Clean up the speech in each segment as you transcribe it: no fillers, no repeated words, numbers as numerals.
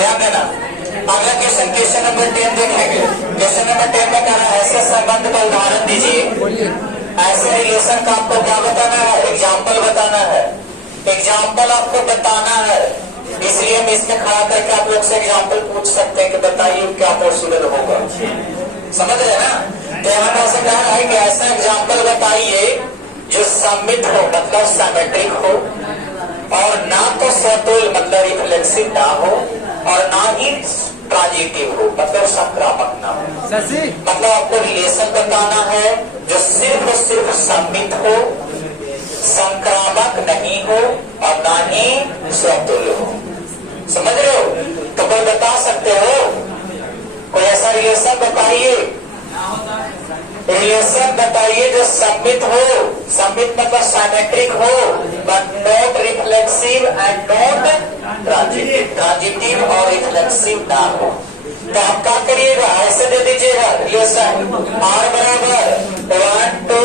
ध्यान देना। अगला क्वेश्चन, क्वेश्चन नंबर 10 देखेंगे। क्वेश्चन नंबर 10 में कह रहा है ऐसे संबंध का उदाहरण दीजिए। ऐसे रिलेशन का आपको क्या बताना है? एग्जाम्पल बताना है। एग्जाम्पल आपको बताना है, इसलिए हम इसमें खड़ा करके आप लोग से एग्जाम्पल पूछ सकते हैं कि बताइए क्या पॉसिबल होगा। समझ रहे हैं ना? तो यहाँ ऐसे कह रहा है कि ऐसा एग्जाम्पल बताइए जो सममित हो मतलब सिमेट्रिक हो, और ना तो सतुल मतलब रिफ्लेक्सिव ना हो, और ना ही ट्रांजिटिव हो मतलब संक्रामक ना हो। मतलब आपको रिलेशन बताना है जो सिर्फ और सिर्फ सममित हो, संक्रामक नहीं हो और ना ही सतुल हो। समझ रहे हो? तो कोई बता सकते हो? कोई ऐसा रिलेशन बताइए, रिलेशन बताइए जो सममित हो, सममित मतलब सिमेट्रिक हो, but not reflexive and not transitive, transitive और रिफ्लेक्सिव ना हो। तो आप क्या करिएगा, ऐसे दे दीजिएगा रिलेशन R बराबर 1 2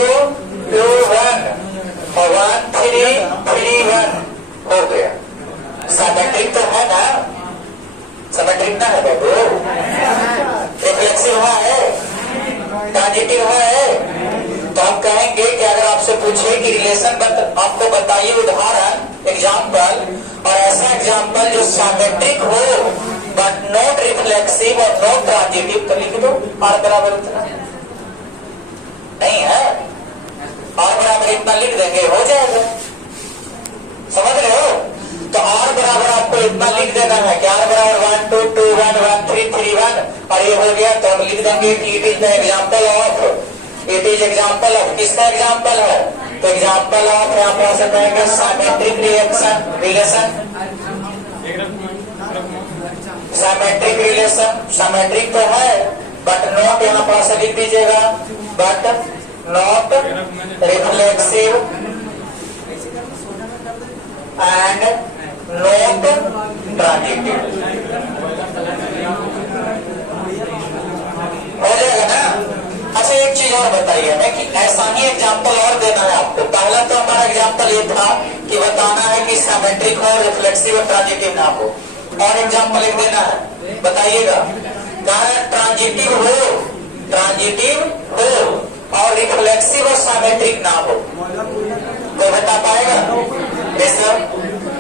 2 1 और 1 3 3 1 हो गया। सिमेट्रिक तो है ना? सिमेट्रिक ना है बाबू? रिफ्लेक्सिव है, ट्रांजिटिव है। तो हम कहेंगे कि अगर आपसे पूछे कि रिलेशन आपको बताइए उदाहरण एग्जाम्पल, और ऐसा एग्जाम्पल जो सिमेट्रिक हो बट नॉट रिफ्लेक्सिव और नॉट ट्रांजिटिव, तो लिख दो R बराबर इतना। नहीं है R बराबर इतना लिख देंगे, हो जाएगा। समझ रहे हो? तो R बराबर आपको इतना लिख देना है कि R बराबर 1 2 2 1 1 3 3 1 और ये हो गया। तो हम लिख देंगे कि it is the example of, it is example of, किसका एग्जाम्पल है? तो एग्जाम्पल ऑफ यहाँ पे ऐसे कहेंगे symmetric reaction relation, symmetric relation. Symmetric तो है बट नॉट, यहाँ पर ऐसे लिख दीजिएगा, but not reflexive and not transitive. हो जाएगा ना? अच्छा एक चीज और बताइए हमें कि ऐसा ही एग्जाम्पल और देना है आपको। पहला तो हमारा एग्जाम्पल ये था कि बताना है कि सिमेट्रिक हो, रिफ्लेक्सिव और ट्रांजिटिव ना हो। और एग्जाम्पल एक देना है, बताइएगा। ट्रांजिटिव हो, ट्रांजिटिव हो और रिफ्लेक्सिव और सिमेट्रिक ना हो, तो बता पाएगा?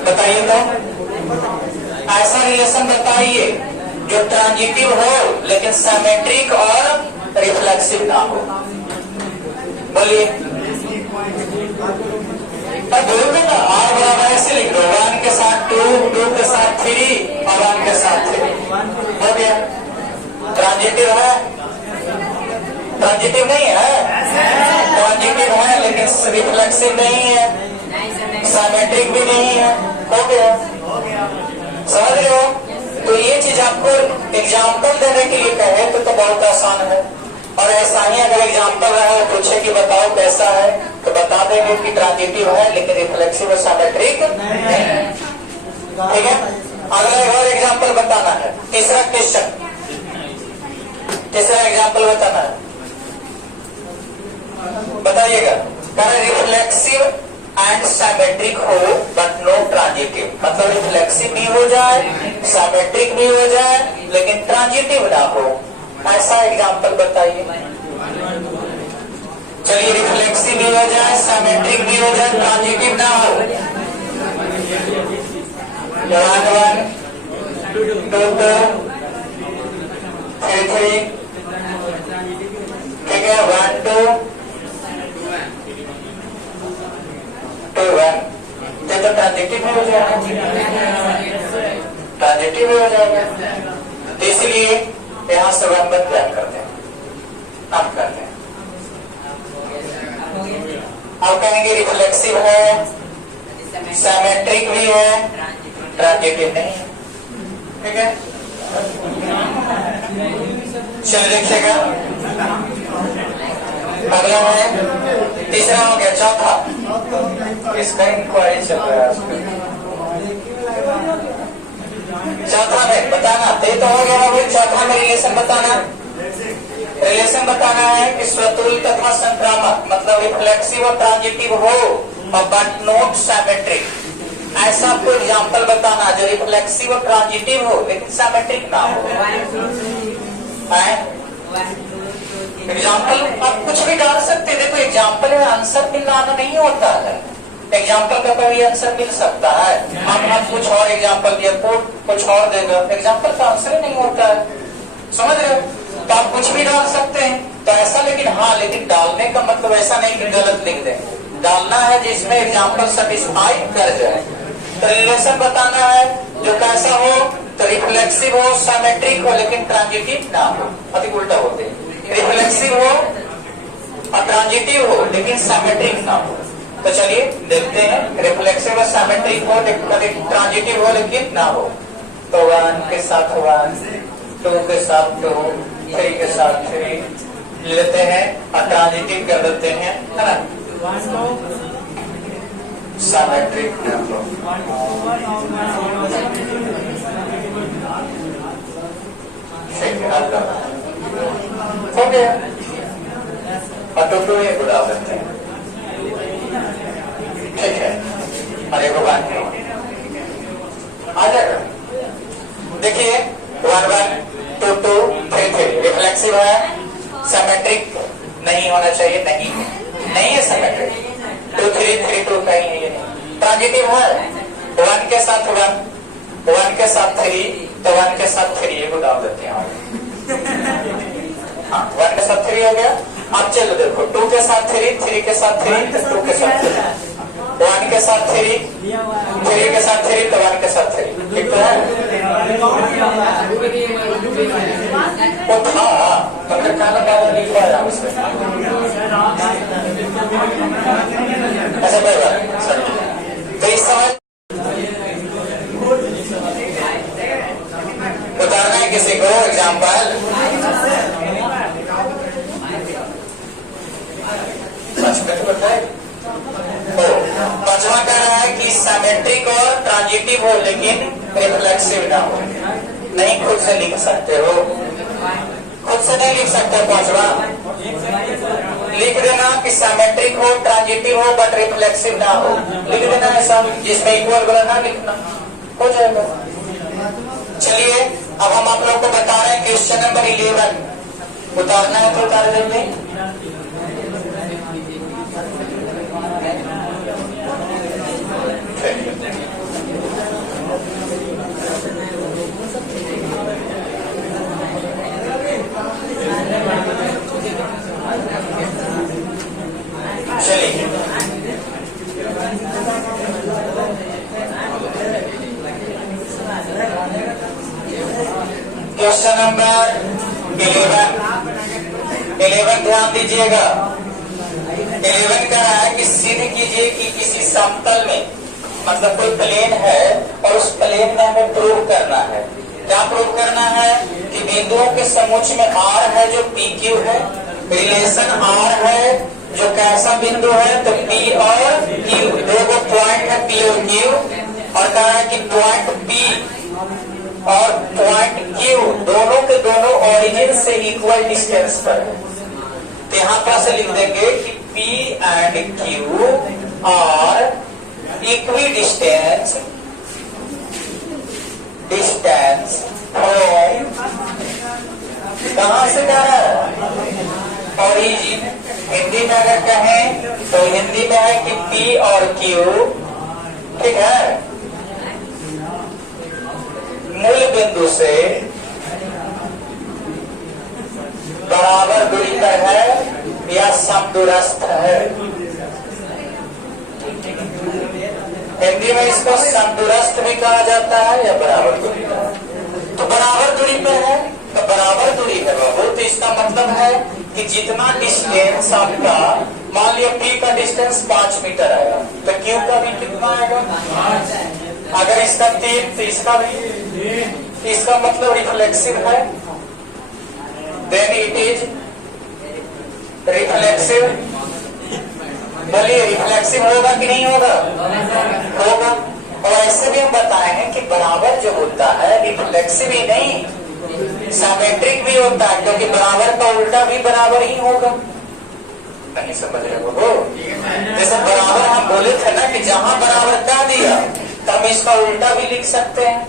बताइए तो ऐसा रिलेशन बताइए जो ट्रांजिटिव हो लेकिन सिमेट्रिक और रिफ्लेक्सिव ना हो। बोलिए। बोल में ना R बराबर ऐसे लिख दो, 1 के साथ 2 2 के साथ 3 और 1 के साथ 3 हो गया। ट्रांजिटिव है, ट्रांजिटिव नहीं है? ट्रांजिटिव है लेकिन रिफ्लेक्सिव नहीं है, सिमेट्रिक भी नहीं है, हो गया। समझ रहे हो? तो ये चीज आपको एग्जाम्पल देने के लिए कहे तो बहुत आसान है। और ऐसा ही अगर एग्जाम्पल रहे पूछे कि बताओ कैसा है, तो बता देंगे कि ट्रांजिटिव है लेकिन रिफ्लेक्सिव और सिमेट्रिक नहीं है। ठीक है? अगला एक और एग्जाम्पल बताना है। तीसरा क्वेश्चन, तीसरा एग्जाम्पल बताना है, बताइएगा। रिफ्लेक्सिव एंड सिमेट्रिक हो बट नो ट्रांजिटिव, मतलब रिफ्लेक्सिव भी हो जाए, सिमेट्रिक भी हो जाए लेकिन ट्रांजिटिव ना हो, ऐसा एग्जाम्पल बताइए। चलिए, रिफ्लेक्सिव भी हो जाए, सिमेट्रिक भी हो जाए, ट्रांजिटिव ना हो। 1 1 2 2 3 3, ठीक है? 1 2 2 1, तो ट्रांजिटिव हो जाएगा, ट्रांजिटिव हो जाएगा। तो इसलिए यहाँ से 1 बंद करते हैं, अब करते हैं। अब कहेंगे रिफ्लेक्सिव है, सिमेट्रिक भी है, ट्रांजिटिव नहीं है। ठीक है? चलिए देखिएगा, अगला है, तीसरा हो गया। चौथा, इसका इंक्वायरी चल रहा है। चौथा में बताना तो हो गया अभी। चौथा में रिलेशन बताना, रिलेशन बताना है कि स्वतुल तथा संक्रामक मतलब रिफ्लेक्सिव और ट्रांजिटिव हो और बट नॉट सिमेट्रिक। ऐसा आपको एग्जाम्पल बताना जो रिफ्लेक्सिव और ट्रांजिटिव हो लेकिन सिमेट्रिक ना हो। एग्जाम्पल आप कुछ भी डाल सकते हैं। देखो एग्जाम्पल है, आंसर मिलाना नहीं होता है। एग्जाम्पल का कभी आंसर मिल सकता है। हम कुछ और एग्जाम्पल दिया, कोड कुछ और देगा, एग्जाम्पल का आंसर ही नहीं होता है। समझ रहे हो? तो आप कुछ भी डाल सकते हैं तो ऐसा, लेकिन हाँ, लेकिन डालने का मतलब ऐसा नहीं कि गलत लिख दें। डालना है जिसमें एग्जाम्पल सेटिस्फाई कर जाए। तो रिलेशन बताना है जो कैसा हो, तो रिफ्लेक्सिव हो, सिमेट्रिक हो, लेकिन ट्रांजिटिव ना हो। अधिक उल्टा होते हैं, रिफ्लेक्सिव हो और ट्रांजिटिव हो लेकिन सिमेट्रिक ना हो। तो चलिए देखते हैं, रिफ्लेक्सिव और सिमेट्रिक हो, ट्रांजिटिव हो लेकिन ना हो। तो 1 के साथ 1, 2 के साथ 2, 3 के साथ 3 लेते हैं और ट्रांजिटिव कर देते हैं, है ना? सिमेट्रिक ना हो। हो गया और 2 ये बुला देते हैं, ठीक है। और एक बात आ जाएगा। देखिए 1 1 2 2 3 3 रिफ्लेक्सिव है, सिमेट्रिक नहीं होना चाहिए, नहीं है सिमेट्रिक। 2 3 3 2 कहीं है ये नहीं। ट्रांजिटिव है, 1 के साथ 1, 1 के साथ 3, तो 1 के साथ 3 ये को डाल देते हैं। हाँ, 1 के साथ 3 हो गया। अब चलो देखो 2 के साथ 3, 3 के साथ 3, तो 2 के साथ 3, 1 के साथ 3, 3 के साथ 3, तो 1 के साथ 3, ठीक तो है? वो था मगर काला काला लिखा है उसमें। अच्छा कोई बात, तो इस समय उतारना है किसी को एग्जाम्पल। पांचवा कह रहा है कि सिमेट्रिक और ट्रांजिटिव हो लेकिन रिफ्लेक्सिव ना हो। नहीं खुद से लिख सकते हो, खुद से नहीं लिख सकते। पांचवा लिख देना कि सिमेट्रिक हो, ट्रांजिटिव हो, बट रिफ्लेक्सिव ना हो। लिख देना ऐसा जिसमें इक्वल वाला ना लिखना, हो जाएगा। चलिए अब हम आप लोग को बता रहे हैं क्वेश्चन नंबर 11 उतारना है तो उतार देंगे। चलिए क्वेश्चन नंबर 11 ध्यान दीजिएगा। 11 कह रहा है कि सिद्ध कीजिए कि किसी समतल में, मतलब कोई प्लेन है और उस प्लेन में हमें प्रूव करना है। क्या प्रूव करना है कि बिंदुओं के समुच्च में R है जो PQ है, रिलेशन R है जो कैसा बिंदु है, तो P और Q, दो पॉइंट है P और Q, और कह रहा है कि पॉइंट P और पॉइंट Q दोनों के दोनों ओरिजिन से इक्वल डिस्टेंस पर है। तो यहाँ पर से लिख देंगे कि P and Q are equidistance from, कहां से जा रहा है? ओरिजिन। हिंदी में अगर कहें तो हिंदी में है कि P और Q, ठीक है, मूल बिंदु से बराबर दूरी पर है या समदूरस्थ है। हिंदी में इसको समदूरस्थ भी कहा जाता है या बराबर दूरी पर। तो बराबर दूरी पर है तो बराबर दूरी है बाबू। तो इसका मतलब है कि जितना डिस्टेंस आपका, मान लिया P का डिस्टेंस 5 मीटर आएगा तो Q का भी कितना आएगा? अगर इसका 3 तो इसका भी, इसका मतलब रिफ्लेक्सिव है, देन इट इज रिफ्लेक्सिव। बोलिए रिफ्लेक्सिव होगा कि नहीं होगा? होगा। और ऐसे भी हम बताए हैं कि बराबर जो होता है रिफ्लेक्सिव ही नहीं सिमेट्रिक भी होता है, क्योंकि बराबर का उल्टा भी बराबर ही होगा। नहीं समझ रहे हो? जैसे बराबर हम बोले थे ना कि जहां बराबर क्या दिया, तो हम इसका उल्टा भी लिख सकते हैं,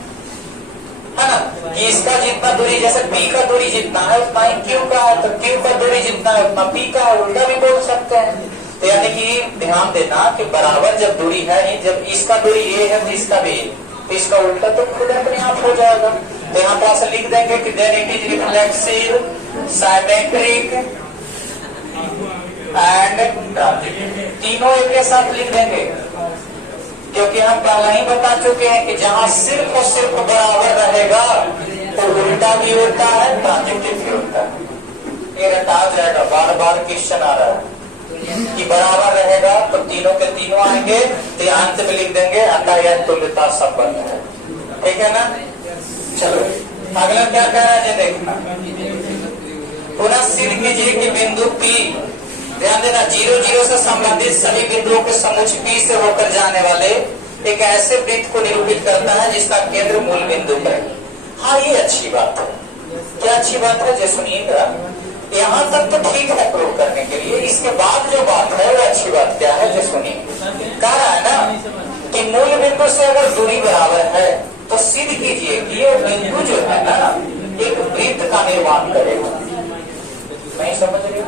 है ना, कि इसका जितना दूरी, जैसे P का दूरी जितना है उतना ही Q का है, तो Q का दूरी जितना है उतना P का है, उल्टा भी बोल सकते हैं। तो यानी कि ध्यान देना कि बराबर जब दूरी है, जब इसका दूरी A है तो इसका भी A, तो इसका उल्टा तो खुद अपने आप हो जाएगा। तो यहाँ पास लिख देंगे कि then it is reflexive, symmetric and transitive, तीनों एक के साथ लिख देंगे, क्योंकि हम पहले ही बता चुके हैं कि जहां सिर्फ और सिर्फ बराबर रहेगा तो उल्टा भी होता है, ट्रांजिटिव भी होता है। ये रटा जाएगा, बार बार क्वेश्चन आ रहा है कि बराबर रहेगा तो तीनों के तीनों आएंगे, तो अंत में लिख देंगे अतः यह तुल्यता संबंध है। ठीक है ना। चलो अगला क्या कह रहा है ये देखना। पुनः सिद्ध कीजिए कि बिंदु P, ध्यान देना, 0 0 से संबंधित सभी बिंदुओं के समुच्च P से होकर जाने वाले एक ऐसे वृत्त को निरूपित करता है जिसका केंद्र मूल बिंदु पर है। हाँ ये अच्छी बात है। क्या अच्छी बात है जो सुनिएगा, यहाँ तक तो ठीक है प्रूव करने के लिए, इसके बाद जो बात है वो अच्छी बात क्या है जो सुनिए। कह रहा है ना कि मूल बिंदु से अगर दूरी बराबर है तो सिद्ध कीजिए कि ये बिंदु जो है ना एक वृत्त का निर्माण करेगा। नहीं समझ रहे हो?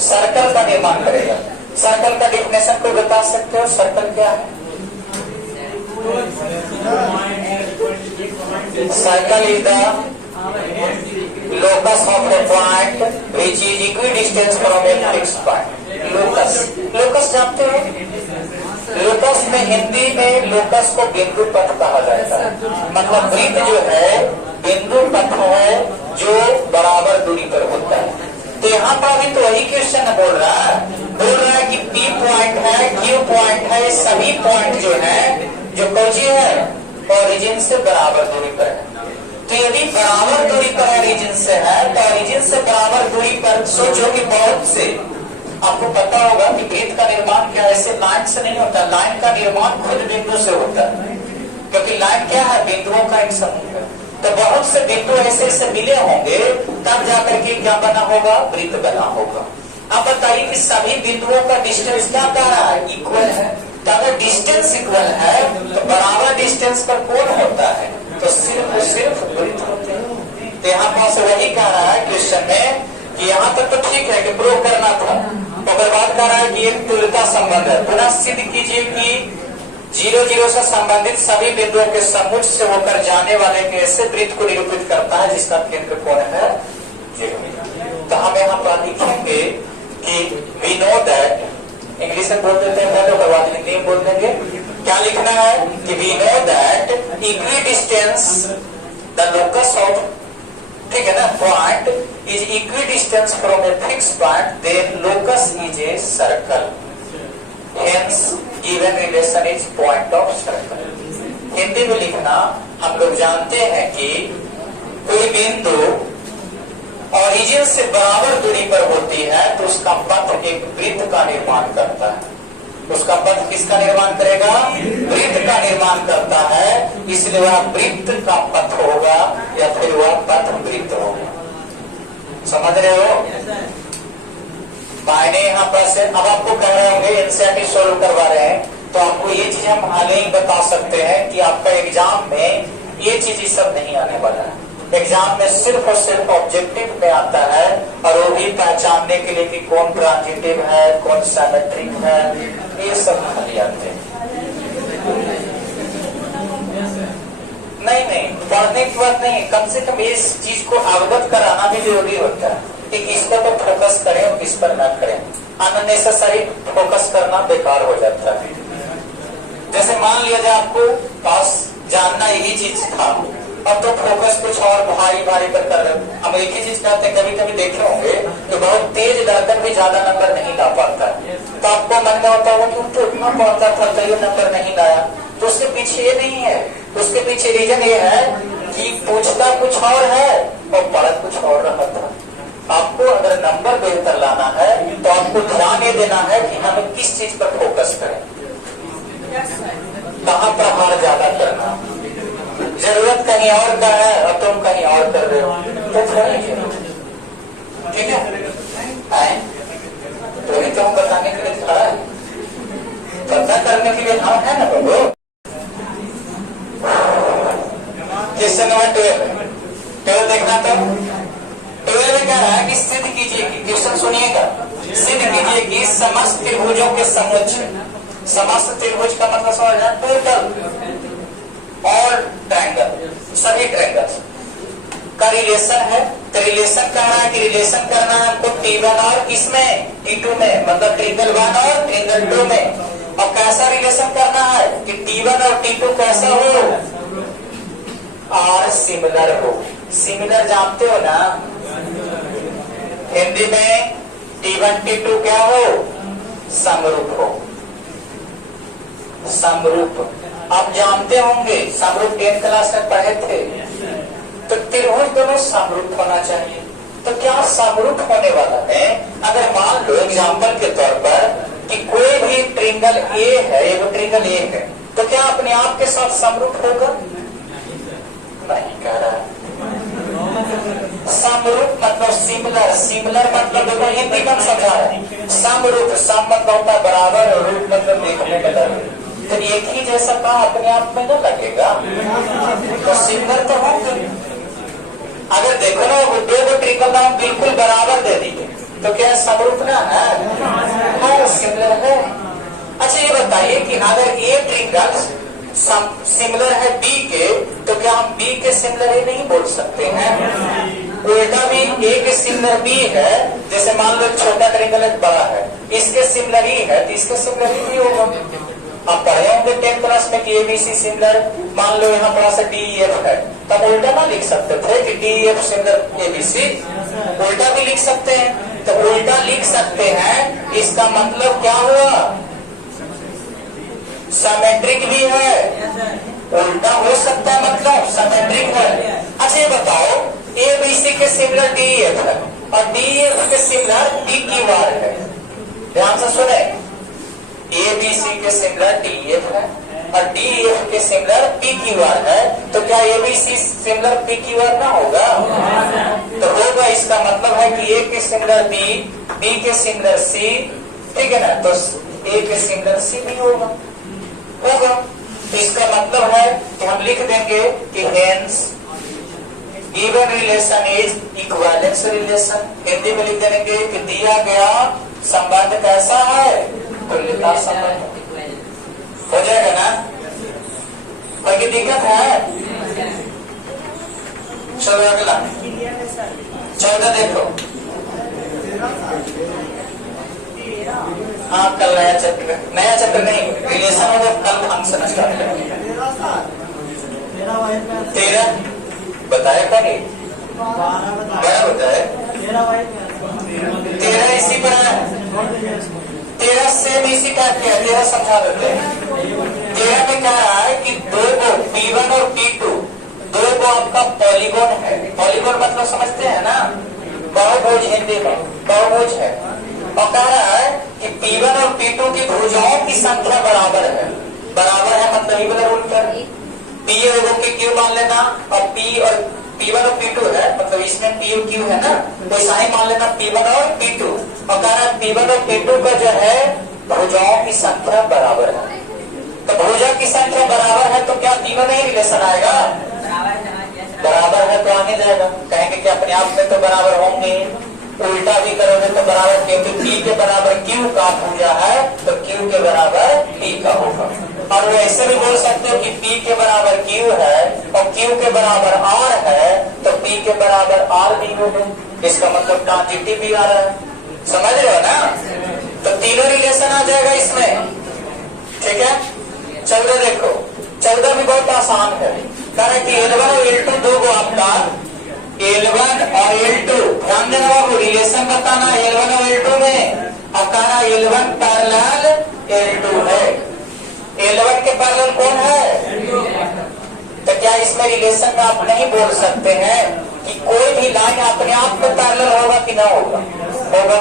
सर्कल का निर्माण करेगा। सर्कल का डिफिनेशन को बता सकते हो? सर्कल क्या है? Circle is the locus of a point which is equidistant from a fixed point. Locus जानते हो? लोकस में हिंदी में लोकस को बिंदु पथ कहा जाता है। मतलब वृत्त जो है बिंदु पथ है जो बराबर दूरी पर होता है। तो यहाँ पर अभी तो वही क्वेश्चन बोल रहा है कि P पॉइंट है, Q पॉइंट है, सभी पॉइंट जो है जो कौची है ओरिजिन से बराबर दूरी पर है। तो यदि बराबर दूरी पर ओरिजिन से है तो ओरिजिन से बराबर दूरी पर सोचो कि बहुत से, आपको पता होगा कि वृत्त का निर्माण क्या ऐसे लाइन से नहीं होता, लाइन का निर्माण खुद बिंदु से होता है, क्योंकि लाइन क्या है बिंदुओं का एक समूह है। तो बहुत से बिंदु ऐसे ऐसे मिले होंगे तब जाकर के क्या बना होगा, वृत्त बना होगा। अब बताइए कि सभी बिंदुओं का डिस्टेंस क्या कह रहा है, इक्वल है। तो अगर डिस्टेंस इक्वल है तो बराबर डिस्टेंस पर कौन होता है, तो सिर्फ वृत्त होते हैं। तो यहाँ पास वही कह रहा है क्वेश्चन में कि यहाँ तक तो ठीक है कि प्रूव करना था, तो बाद कह रहा है कि एक तुल्यता संबंध है। पुनः सिद्ध कीजिए कि 0 0 से संबंधित सभी बिंदुओं के समुच्च से होकर जाने वाले के ऐसे वृत्त को निरूपित करता है जिसका केंद्र कौन है, 0। तो हम यहाँ पर लिखेंगे कि वी नो दैट, इंग्लिश में बोल देते हैं तो बाद हिंदी में बोल देंगे। क्या लिखना है कि we know that equidistance the locus of, ठीक है ना, point is equidistance from a fix point, then locus is a circle, hence given relation is point of circle. Hindi में लिखना, हम लोग जानते हैं कि कोई बिंदु ओरिजिन से बराबर दूरी पर होती है तो उसका पथ एक वृत्त का निर्माण करता है। उसका पथ किसका निर्माण करेगा, वृत्त का निर्माण करता है, इसलिए वह वृत्त का पथ होगा या फिर वह पथ वृत्त होगा। समझ रहे हो? मायने यहाँ पर से अब आपको कह रहे होंगे एनसीईआरटी सॉल्व करवा रहे हैं, तो आपको ये चीज हम हाल ही बता सकते हैं कि आपका एग्जाम में ये चीज सब नहीं आने वाला है। एग्जाम में सिर्फ और सिर्फ ऑब्जेक्टिव में आता है, और वो भी पहचानने के लिए कि कौन ट्रांजिटिव है, कौन सिमेट्रिक है, ये सब खाली आते हैं। नहीं पढ़ने की बात नहीं, कम से कम इस चीज को अवगत कराना भी जरूरी होता है कि किस पर तो फोकस करें और किस पर ना करें। अननेसेसरी फोकस करना बेकार हो जाता है। जैसे मान लिया जाए आपको पास जानना यही चीज था, अब तो फोकस कुछ और भारी पर कर रहे हो। हम एक ही चीज करते हैं, कभी कभी देखे होंगे तो बहुत तेज लड़कर भी ज्यादा नंबर नहीं ला पाता, तो आपको मन में होता होगा कि तो इतना पढ़ता था तो ये नंबर नहीं लाया। तो उसके पीछे ये नहीं है, उसके पीछे रीजन ये है कि पूछता कुछ और है और पढ़ कुछ और रहा था। आपको अगर नंबर बेहतर लाना है तो आपको ध्यान ये देना है कि हमें किस चीज पर फोकस करें, कहाँ पर हार ज्यादा करना। जरूरत कहीं और का है और तुम कहीं और कर रहे हो तो ठीक है, तो ये तो हम बताने के लिए खड़ा है, पता करने के लिए हम है ना बाबू। क्वेश्चन नंबर 12 देखना तो 12 में कह रहा है कि सिद्ध कीजिए कि क्वेश्चन सुनिएगा, सिद्ध कीजिए कि समस्त त्रिभुजों के समुच्च, समस्त त्रिभुज का मतलब समझना टोटल और ट्रायंगल, सभी ट्रायंगल्स का रिलेशन है। तो रिलेशन कह रहा है कि रिलेशन करना है हमको T1 और किसमें, T2 में, मतलब ट्रिंगल 1 और ट्रिंगल 2 में। और कैसा रिलेशन करना है कि T1 और T2 कैसा हो, और सिमिलर हो। सिमिलर जानते हो ना हिंदी में, T1 T2 क्या हो, समरूप हो। समरूप आप जानते होंगे, समरूप 10th क्लास में पढ़े थे। तो त्रिभुज दोनों समरूप होना चाहिए। तो क्या समरूप होने वाला है? अगर मान लो एग्जाम्पल के तौर पर कि कोई भी ट्रिंगल ए है, एक ट्रिंगल ए है, तो क्या अपने आप के साथ समरूप होगा? नहीं कह रहा। समरूप मतलब सिमिलर, सिमिलर मतलब देखो हिंदी में समझा है। समरूप, सम मतलब होता है बराबर और रूप मतलब देखने में लगे। तो एक ही जैसा का अपने आप में न लगेगा, तो सिमिलर तो होंगे। अगर देखो ना दो ट्रिंगल नाम बिल्कुल बराबर दे दी तो क्या समरूप ना है? हाँ, सिमिलर है। अच्छा ये बताइए कि अगर ए ट्रिंगल सिमिलर है बी के, तो क्या हम बी के सिमिलर ए नहीं बोल सकते हैं? उल्टा भी ए के सिमिलर बी है, जैसे मान लो छोटा ट्रिंगल एक बड़ा है, इसके सिमिलर ही है तो इसके सिमिलर ही होगा। आप पढ़े होंगे 10th क्लास में कि एबीसी सिमिलर, मान लो यहाँ थोड़ा सा DEF है, तब उल्टा ना लिख सकते थे कि DEF सिमिलर एबीसी, उल्टा भी लिख सकते हैं। तो उल्टा लिख सकते हैं, इसका मतलब क्या हुआ, सिमेट्रिक भी है। उल्टा हो सकता है मतलब सिमेट्रिक है। अच्छा ये बताओ एबीसी के सिमिलर DEF है और DEF के सिमिलर PQR है। ध्यान से सुने, एबीसी के सिमिलर DEF है और DEF के सिमिलर PQR है, तो क्या एबीसी सिमिलर PQR ना होगा? तो होगा। इसका मतलब है कि ए के सिमिलर बी के सिमिलर सी, ठीक है ना, तो ए के सिमिलर सी भी होगा। तो इसका मतलब है कि हम लिख देंगे कि hence given relation is equivalence relation. Hindi में लिख देंगे कि दिया गया संबंध कैसा है, तुल्यता संबंध। हो जाएगा ना? कोई दिक्कत है? चलो अगला 14 देखो। हाँ कल नया चैप्टर नहीं, रिलेशन होगा कल फंक्शन स्टार्ट करेंगे। 13 बताया था नहीं, 12 बताया, 13 इसी पर है। 13 से भी इसी टाइप के 13 समझा देते हैं। 13 में क्या है कि दो को P1 और P2 दो को आपका पॉलीगोन है। पॉलीगोन मतलब समझते हैं ना, बहुभुज, हिंदी में बहुभुज है। और कह रहा है कि P1 और P2 की भुजाओं की संख्या बराबर है। बराबर है मतलब इक्वल रूल पर P और Q मान लेना, और P1 और P2 है मतलब इसमें P और Q है ना, तो ऐसा ही मान लेना P1 और P2। और कह रहा है P1 और P2 का जो है भुजाओं की संख्या बराबर है। तो भुजा की संख्या बराबर है तो क्या तीनों में ही रिलेशन आएगा? बराबर है तो आगे जाएगा, कहेंगे कि अपने आप में तो बराबर होंगे। उल्टा भी करोगे तो बराबर, क्योंकि P के बराबर Q का भुजा है तो Q के बराबर P का होगा। और वैसे भी बोल सकते हो कि P के बराबर Q है और Q के बराबर R है तो P के बराबर R भी होगा। इसका मतलब ट्रांजिटिव भी आ रहा है, समझ रहे हो ना? तो तीनों रिलेशन आ जाएगा इसमें, ठीक है। 14 देखो, 14 भी बहुत आसान है। कह कि L1 और L2 दो को आपका L1 और L2, ध्यान देना बाबू, रिलेशन बताना L1 और L2 में। अब कह रहा L1 पैरेलल L2 है। L1 के पैरेलल कौन है? तो क्या इसमें रिलेशन का आप नहीं बोल सकते हैं कि कोई भी लाइन अपने आप में पैरेलल होगा कि ना होगा? होगा।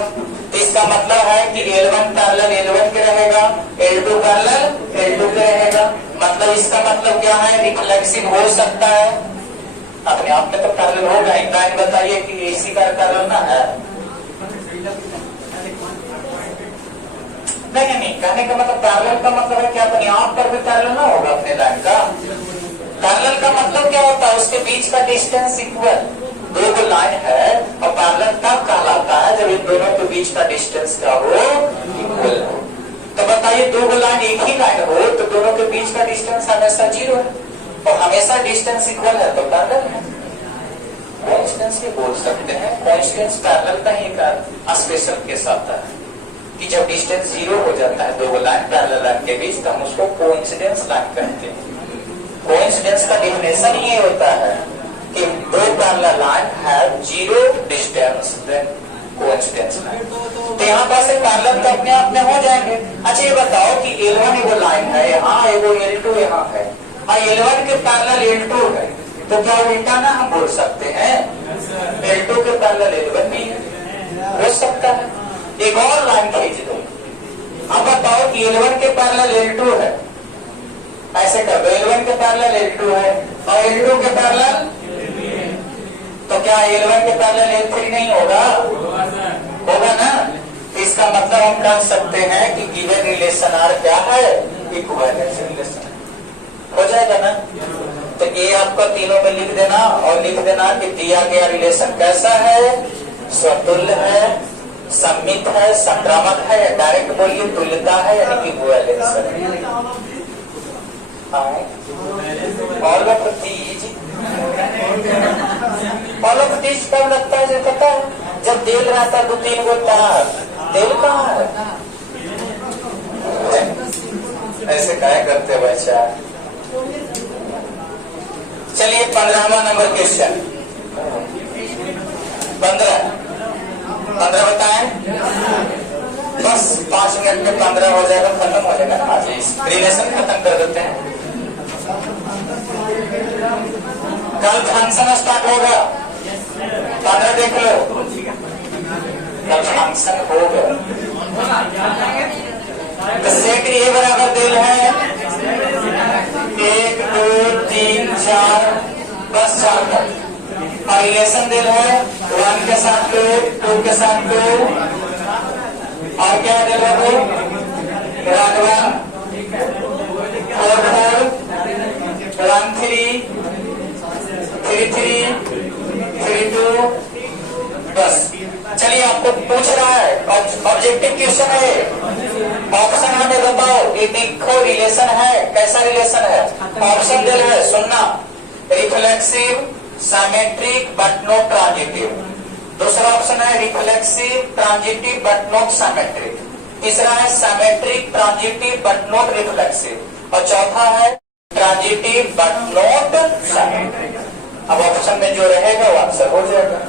तो इसका मतलब है कि L1 पैरेलल L1 के रहेगा, L2 पैरेलल L2 के रहेगा। मतलब इसका मतलब क्या है, रिफ्लेक्सिव हो सकता है, अपने आप में तो पैरेलल होगा। एक लाइन बताइए कि इसी का पैरेलल ना है? नहीं, कहने का मतलब पैरेलल का मतलब है कि अपने आप पर भी पैरेलल ना होगा अपने लाइन का। पैरेलल का मतलब क्या होता है? उसके बीच का डिस्टेंस इक्वल। दो लाइन है और पैरेलल तब कहलाता है जब इन दोनों के बीच का डिस्टेंस क्या हो? इक्वल हो। तो बताइए, दो लाइन एक ही लाइन हो तो दोनों के बीच का डिस्टेंस हमेशा 0 है और हमेशा डिस्टेंस इक्वल है तो पैरेलल है। कोइंसिडेंस भी बोल सकते हैं। कोइंसिडेंस पैरेलल का ही एक स्पेशल केस आता है कि जब डिस्टेंस 0 हो जाता है दो लाइन पैरेलल लाइन के बीच तो हम उसको कोइंसिडेंस लाइन कहते हैं। कोइंसिडेंस का डेफिनेशन ये होता है कि दो parallel line have 0 distance, then coincidence line. तो यहाँ पर से पैरेलल तो अपने आप में हो जाएंगे। अच्छा ये बताओ कि L1 एगो लाइन है यहाँ, एगो L2 यहाँ है और L1 के पैरेलल L2 है तो क्या उल्टा ना हम बोल सकते हैं? L2 के पैरेलल L1 भी हो सकता है। एक और लाइन खींच दो। अब बताओ कि L1 के पैरेलल L2 है, ऐसे कर दो, L1 के पैरेलल L2 है और L2 के पैरेलल, तो क्या L1 के पैरेलल L3 नहीं होगा? होगा ना। इसका मतलब हम कह सकते हैं कि गिवन रिलेशन आर क्या है? इक्विवेलेंस रिलेशन हो जाएगा ना। तो ये आपको तीनों में लिख देना और लिख देना कि दिया गया रिलेशन कैसा है? स्वतुल्य है, सम्मित है, संक्रामक है, या डायरेक्ट बोलिए तुल्यता है यानी कि इक्विवेलेंस है। ऑल ऑफ दीज कब लगता है? जो पता है जब तेल रहता है 2-3 गो तार, तेल कहाँ है? ऐसे क्या करते बच्चा। चलिए 15वां नंबर क्वेश्चन। 15 बताएं। बस 5 मिनट में 15 हो जाएगा, खत्म हो जाएगा ना। आज रिलेशन खत्म कर देते हैं। कल फंक्शन स्टार्ट होगा, 15 देख लो। कल फंक्शन होगा। तो सेट ए बराबर दिल है 1 2 3 4, बस 4 तक। और रिलेशन दिल है 1 के साथ 2, 2 के साथ 2 और क्या दिल है वो 1 1 4 4 1 3 3 3 3 2, बस। चलिए आपको पूछ रहा है ऑब्जेक्टिव क्वेश्चन है, ऑप्शन हमें बताओ। ये देखो रिलेशन है, कैसा रिलेशन है? ऑप्शन दिल है, सुनना, reflexive, symmetric but not transitive. दूसरा ऑप्शन है reflexive, transitive but not symmetric. तीसरा है symmetric, transitive but not reflexive और चौथा है ट्रांजिटिव बट नॉट सिमेट्रिक। अब ऑप्शन में जो रहेगा वो आंसर हो जाएगा।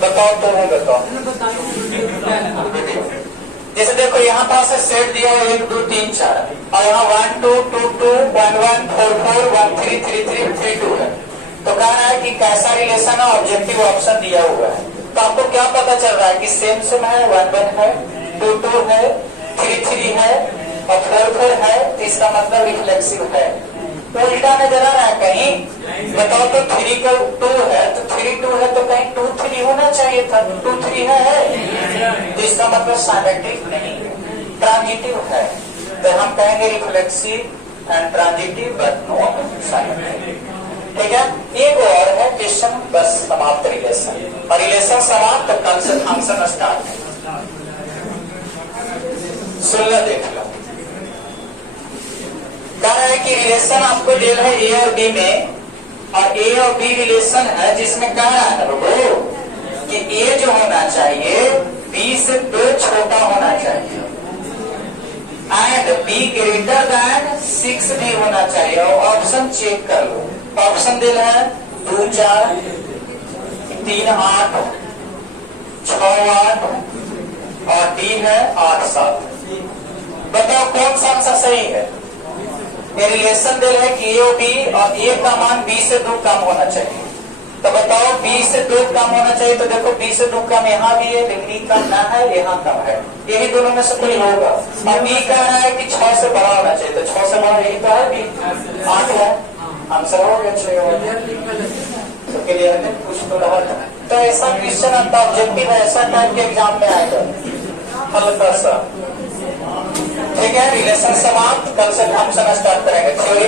बताओ तो है, बताओ। जैसे देखो यहाँ पास सेट दिया है 1 2 3 4 और यहाँ 1 2 2 2 1 1 4 4 1 3 3 3 3 2 है। तो कह रहा है कि कैसा रिलेशन है? ऑब्जेक्टिव ऑप्शन दिया हुआ है। तो आपको क्या पता चल रहा है कि सेम है, 1 1 है, 2 2 है, 3 3 है और 4 4 है। तो इसका मतलब रिफ्लेक्सिव है। उल्टा नजर आ रहा है कहीं? बताओ तो 3 का 2 है तो 3 2 है तो कहीं 2 3 होना चाहिए था, 2 3 है। तो इसका मतलब सिमेट्रिक नहीं है, ट्रांजिटिव है। तो हम कहेंगे reflexive and transitive but not symmetric. ठीक है। एक और है क्वेश्चन, बस समाप्त रिलेशन। और रिलेशन समाप्त तो कल से फंक्शन स्टार्ट। सुन लो, देख लो। कह रहा है कि रिलेशन आपको दिया है ए और बी में, और ए और बी रिलेशन है जिसमें कह रहा है वो कि ए जो होना चाहिए बी से 2 छोटा होना चाहिए एंड बी ग्रेटर देन 6 भी होना चाहिए। और ऑप्शन चेक कर लो। ऑप्शन दिल है 2 4 3 8 6 8 और डी है 8 7। बताओ कौन सा आंसर सही है? ये रिलेशन दिल है कि ए और बी और ए का मान बी से 2 कम होना चाहिए। तो बताओ बी से 2 कम होना चाहिए। तो देखो बी से 2 कम यहाँ भी है लेकिन ई कम ना है, यहाँ कम है। यही दोनों में से कोई होगा। और बी कह रहा है कि 6 से बड़ा होना चाहिए। तो 6 से बड़ा यही तो है बी, 8 है। आंसर हो गया 6 हो गया। तो क्लियर है, कुछ तो रहा था। तो ऐसा क्वेश्चन ऑब्जेक्टिव ऐसा टाइप के एग्जाम में आएगा हल्का सा। ठीक है, रिलेशन समाप्त, कल से हम समय स्टार्ट करेंगे। थ्योरी